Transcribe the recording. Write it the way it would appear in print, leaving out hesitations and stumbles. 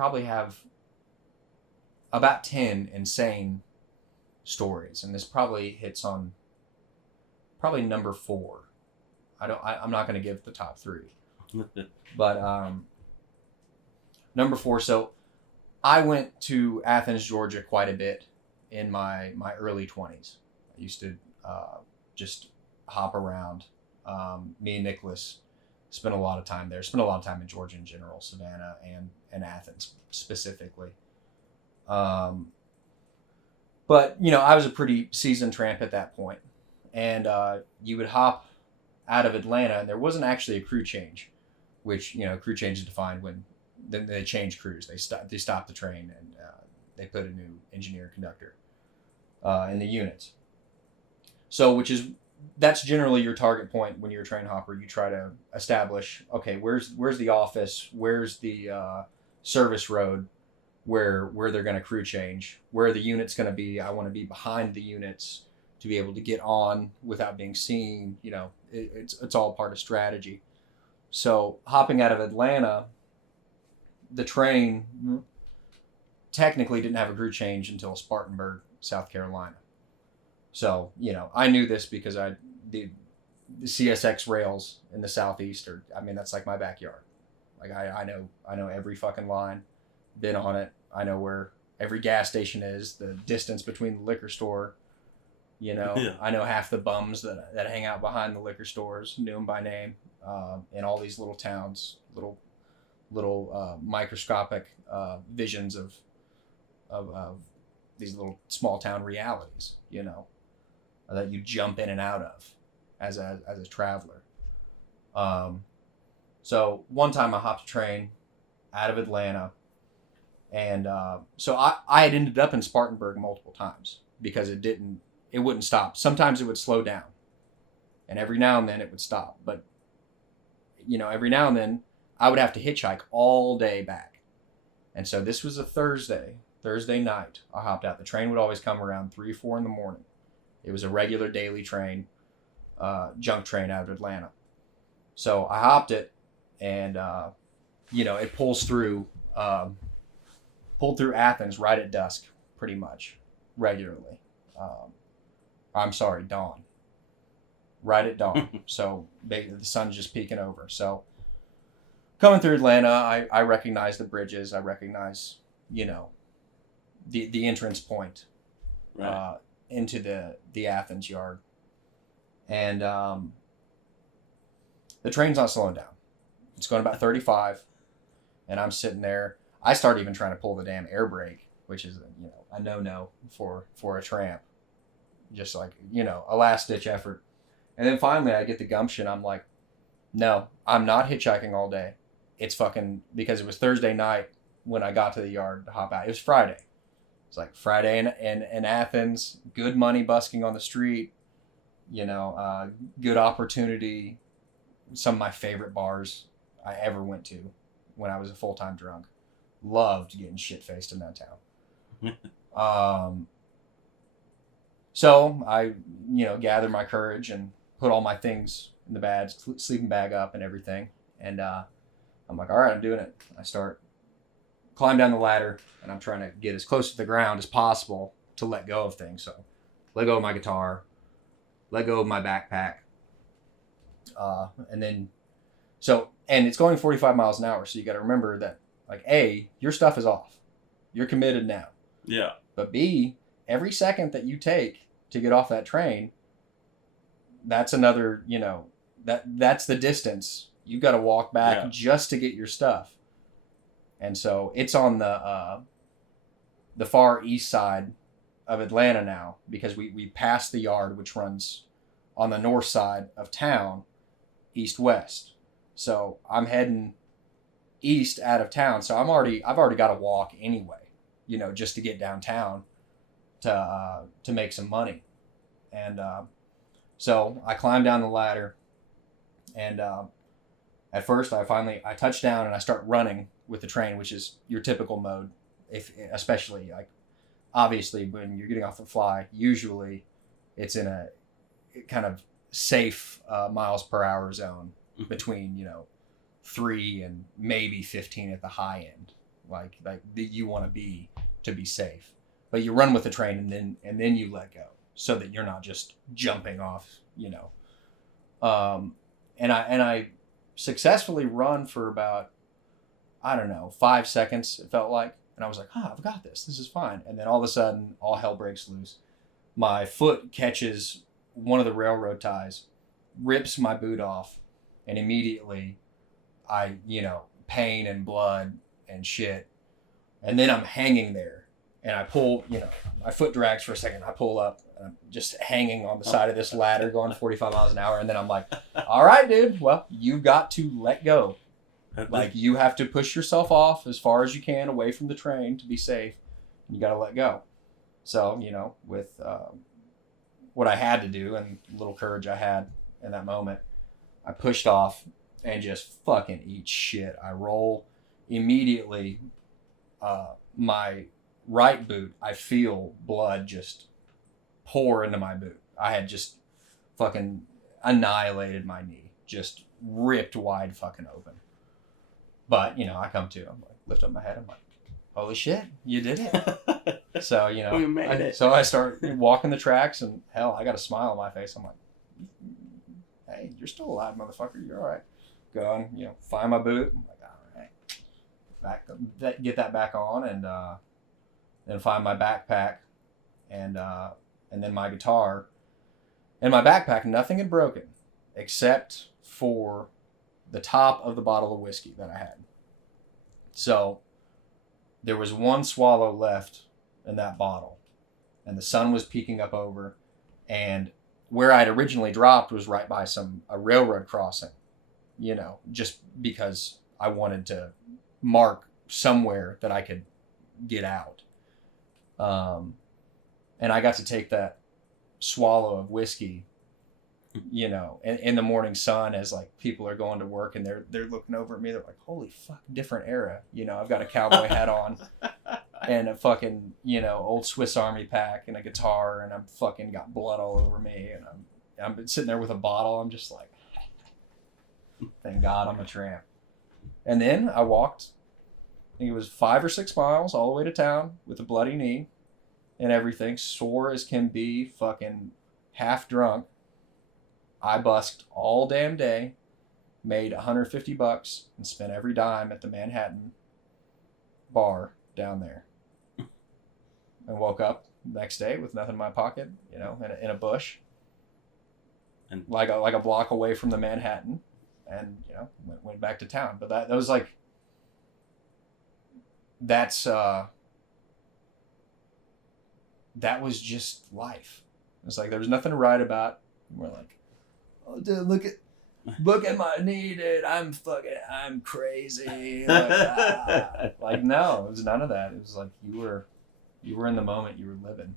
probably have about 10 insane stories, and this probably hits on probably number 4. I'm not going to give the top 3, but number 4. So I went to Athens, Georgia quite a bit in my early 20s. I used to just hop around. Me and Nicholas spent a lot of time there. Spent a lot of time in Georgia in general, Savannah and Athens specifically. But I was a pretty seasoned tramp at that point, and you would hop out of Atlanta, and there wasn't actually a crew change, which crew change is defined when then they change crews. They stop the train and they put a new engineer conductor in the units. So that's generally your target point when you're a train hopper. You try to establish, okay, where's the office, where's the service road, where they're going to crew change, where the unit's going to be. I want to be behind the units to be able to get on without being seen. It's all part of strategy. So hopping out of Atlanta, the train technically didn't have a crew change until Spartanburg, South Carolina. So, I knew this because the CSX rails in the Southeast that's like my backyard. Like I know every fucking line, been on it. I know where every gas station is, the distance between the liquor store, Yeah. I know half the bums that hang out behind the liquor stores, knew them by name, in all these little towns, little microscopic visions of these little small town realities, that you jump in and out of as a traveler. So one time I hopped a train out of Atlanta, and so I had ended up in Spartanburg multiple times because it wouldn't stop. Sometimes it would slow down, and every now and then it would stop. But every now and then I would have to hitchhike all day back. And so this was a Thursday night. I hopped out. The train would always come around 3 or 4 in the morning. It was a regular daily train, junk train out of Atlanta. So I hopped it, and it pulled through Athens right at dusk, pretty much, regularly. I'm sorry, dawn. Right at dawn. So the sun's just peeking over. So coming through Atlanta, I recognize the bridges. I recognize, the entrance point. Right. Into the Athens yard. And the train's not slowing down. It's going about 35, and I'm sitting there. I start even trying to pull the damn air brake, which is a no for a tramp. Just like, a last ditch effort. And then finally I get the gumption. I'm like, no, I'm not hitchhiking all day. It's fucking, because it was Thursday night when I got to the yard to hop out. It was Friday. It's like Friday in Athens, good money busking on the street, good opportunity. Some of my favorite bars I ever went to when I was a full-time drunk. Loved getting shit-faced in that town. So I, gather my courage and put all my things in the sleeping bag up and everything. And I'm like, all right, I'm doing it. I climb down the ladder, and I'm trying to get as close to the ground as possible to let go of things. So let go of my guitar, let go of my backpack. And it's going 45 miles an hour. So you got to remember that, like, A, your stuff is off. You're committed now. Yeah. But B, every second that you take to get off that train, that's another, that's the distance. You got to walk back just to get your stuff. And so it's on the far east side of Atlanta now, because we passed the yard, which runs on the north side of town, east-west. So I'm heading east out of town. So I've already got to walk anyway, just to get downtown to make some money. And so I climbed down the ladder, and at first I touch down and I start running with the train, which is your typical mode, especially like obviously when you're getting off the fly. Usually it's in a kind of safe miles per hour zone between 3 and maybe 15 at the high end, like that you want to be safe. But you run with the train and then you let go so that you're not just jumping off, you know. And I successfully run for about, I don't know, 5 seconds, it felt like. And I was like, I've got this. This is fine. And then all of a sudden, all hell breaks loose. My foot catches one of the railroad ties, rips my boot off, and immediately pain and blood and shit. And then I'm hanging there. And I pull, my foot drags for a second. I pull up, and I'm just hanging on the side of this ladder going 45 miles an hour. And then I'm like, all right, dude, well, you've got to let go. Like, you have to push yourself off as far as you can away from the train to be safe. You got to let go. So, with what I had to do and little courage I had in that moment, I pushed off and just fucking eat shit. I roll immediately. My right boot, I feel blood just pour into my boot. I had just fucking annihilated my knee, just ripped wide fucking open. But, I come to, I'm like, lift up my head, I'm like, holy shit, you did it. So, We made it. So I start walking the tracks, and hell, I got a smile on my face. I'm like, hey, you're still alive, motherfucker. You're all right. Go and, find my boot. I'm like, all right. Get that back on, and then find my backpack, and then my guitar. In my backpack, nothing had broken except for the top of the bottle of whiskey that I had. So there was one swallow left in that bottle, and the sun was peeking up over, and where I'd originally dropped was right by a railroad crossing, just because I wanted to mark somewhere that I could get out. And I got to take that swallow of whiskey, in the morning sun as like people are going to work, and they're looking over at me. They're like, holy fuck, different era. I've got a cowboy hat on and a fucking, old Swiss Army pack and a guitar, and I'm fucking got blood all over me. And I'm sitting there with a bottle. I'm just like, thank God I'm a tramp. And then I walked, I think it was 5 or 6 miles all the way to town with a bloody knee and everything, sore as can be, fucking half drunk. I busked all damn day, made $150, and spent every dime at the Manhattan bar down there. And woke up the next day with nothing in my pocket, in a bush, and like a block away from the Manhattan, and went back to town. But that was like, that was just life. It's like there was nothing to write about. We're like, oh, dude, look at my knee, dude. I'm crazy. Like, no, it was none of that. It was like you were in the moment. You were living.